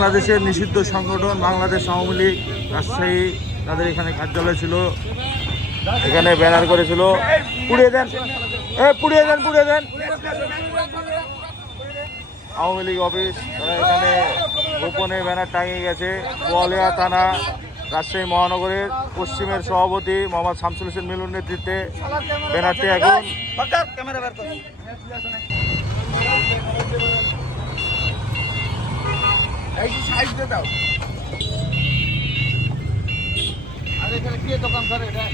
বাংলাদেশের নিষিদ্ধ সংগঠন বাংলাদেশ আওয়ামী লীগ রাজশাহী, তাদের এখানে কার্যালয় ছিল। এখানে ব্যানার করেছিল, পুড়িয়ে দেন, পুড়িয়ে দেন, পুড়িয়ে দেন। আওয়ামী লীগ অফিস, তারা এখানে গোপনে ব্যানার টাঙিয়ে গেছে। বোয়ালিয়া থানা রাজশাহী মহানগরের পশ্চিমের সভাপতি মোহাম্মদ শামসুল হোসেন মিলুর নেতৃত্বে ব্যানারটি এখন দোকান করে এটা